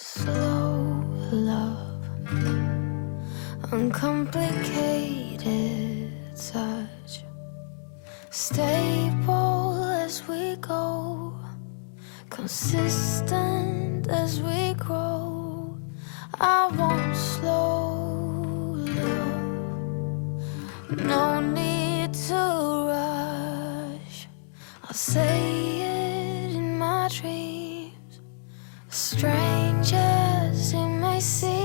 Slow love, uncomplicated touch, stable as we go, consistent as we grow. I want slow love, no need to rush. I'll say it in my dreams, strange as it may seem.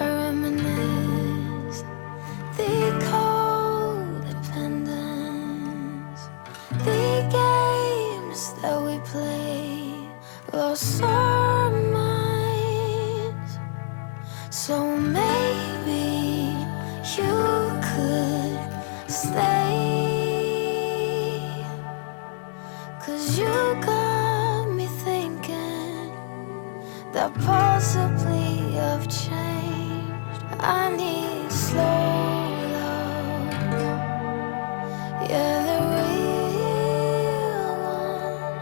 I reminisce the codependence, the games that we play, lost our minds. So maybe you could stay, 'cause you got me thinking that possibly I've changed. I need slow love, yeah, the real one.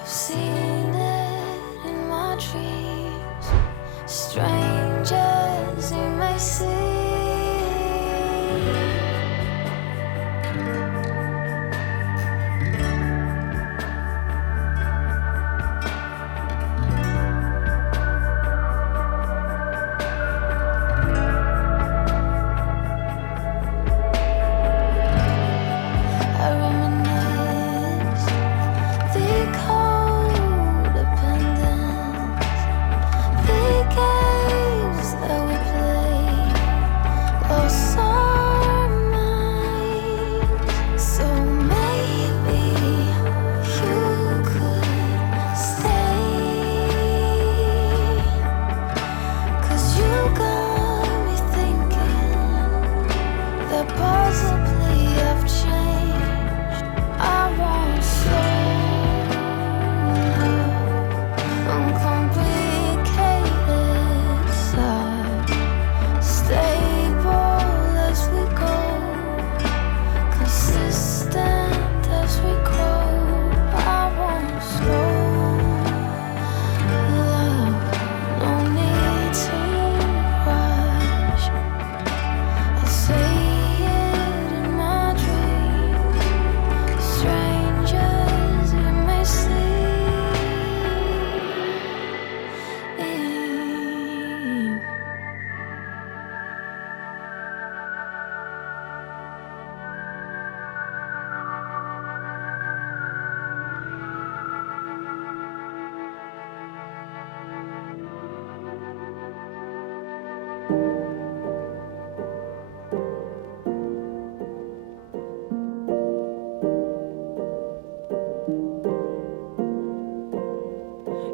I've seen it in my dreams, strange as it may seem. I reminisce the codependence, the games that we play, lost our minds. So maybe you could stay, 'cause you got me thinking that possibly I've changed. I want slow love, uncomplicated side, stable as we go, consistent as we grow. I want slow love, no need to rush. I'll say it in my dreams, strange as it may seem.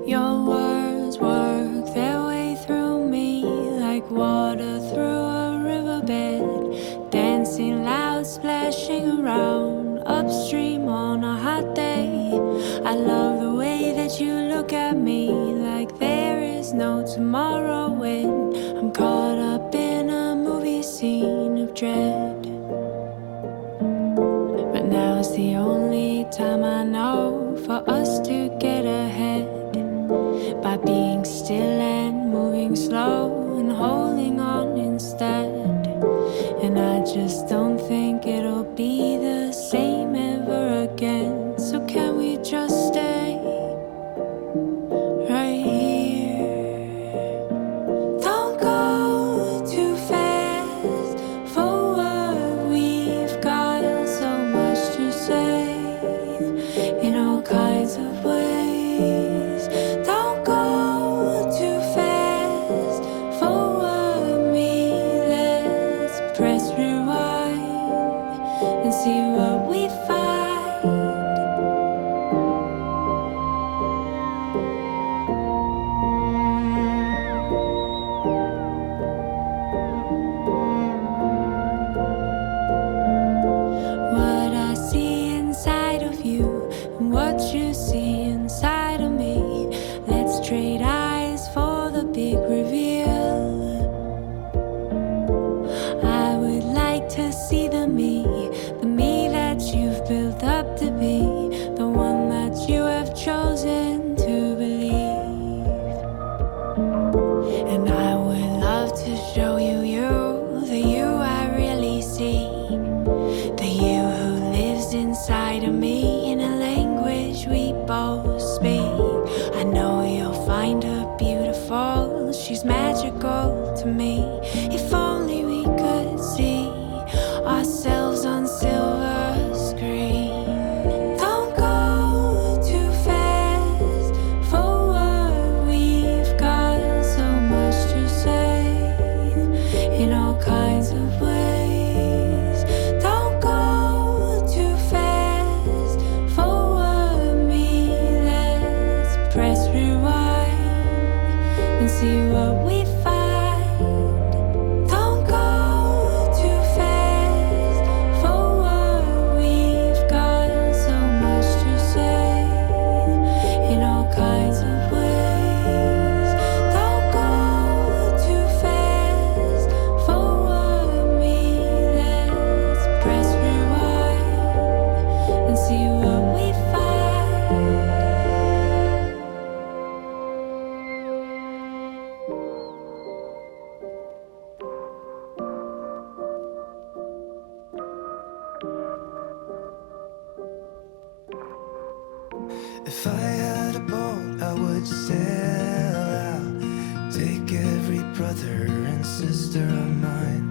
Your words work their way through me like water through a riverbed, dancing loud, splashing around upstream on a hot day. I love the way that you look at me like there is no tomorrow when I'm caught up in a movie scene of dread. But now's the only time I know for us to get ahead, by being still and moving slow and holding on instead. And I just don't think it'll be the same ever again. So can we just stay right here? Don't go too fast forward. We've got so much to say in all kinds of ways. Don't go too fast forward me. Let's press rewind and see If I had a boat, I would sail out, take every brother and sister of mine.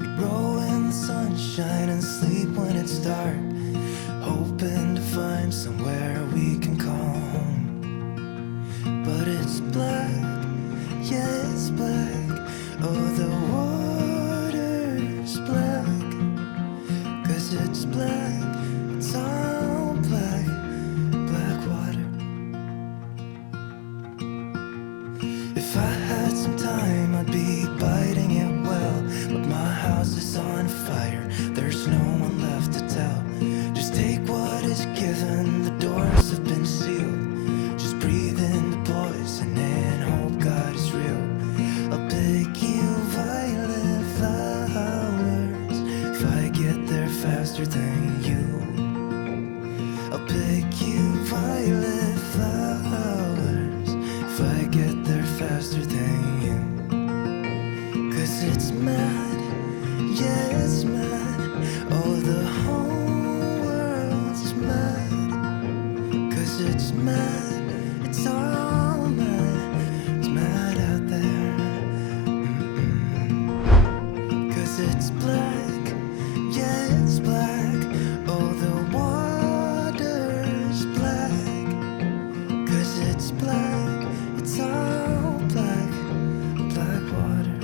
We'd roll in the sunshine and sleep when it's dark, hoping to find somewhere we can call home. But it's black, yeah, it's black. Oh, the water's black, 'cause it's black, it's all black, black water. If I had some time, I'd be biting it well, but my house is on fire, there's no one left to tell. Just take what is given, the doors have been sealed. Just breathe in the poison and hope God is real. I'll pick you violet flowers if I get there faster than you. I'll pick you violet flowers if I get there faster than you. 'Cause it's mad, yeah, it's mad. Oh, the whole world's mad. 'Cause it's mad, it's all mad. It's mad out there. 'Cause it's black, yeah, it's black. Oh, the water's black. 'Cause it's black, it's all black, black water.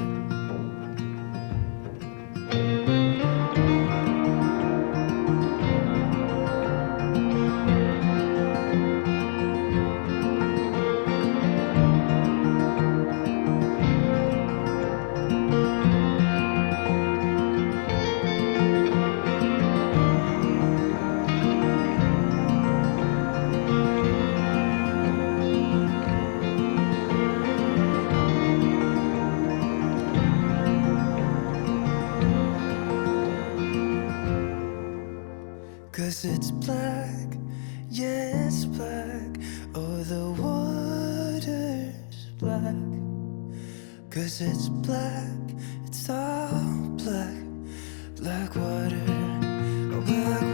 Cause it's black, yeah, it's black. Oh, the water's black. 'Cause it's black, it's all black, black water. Oh, black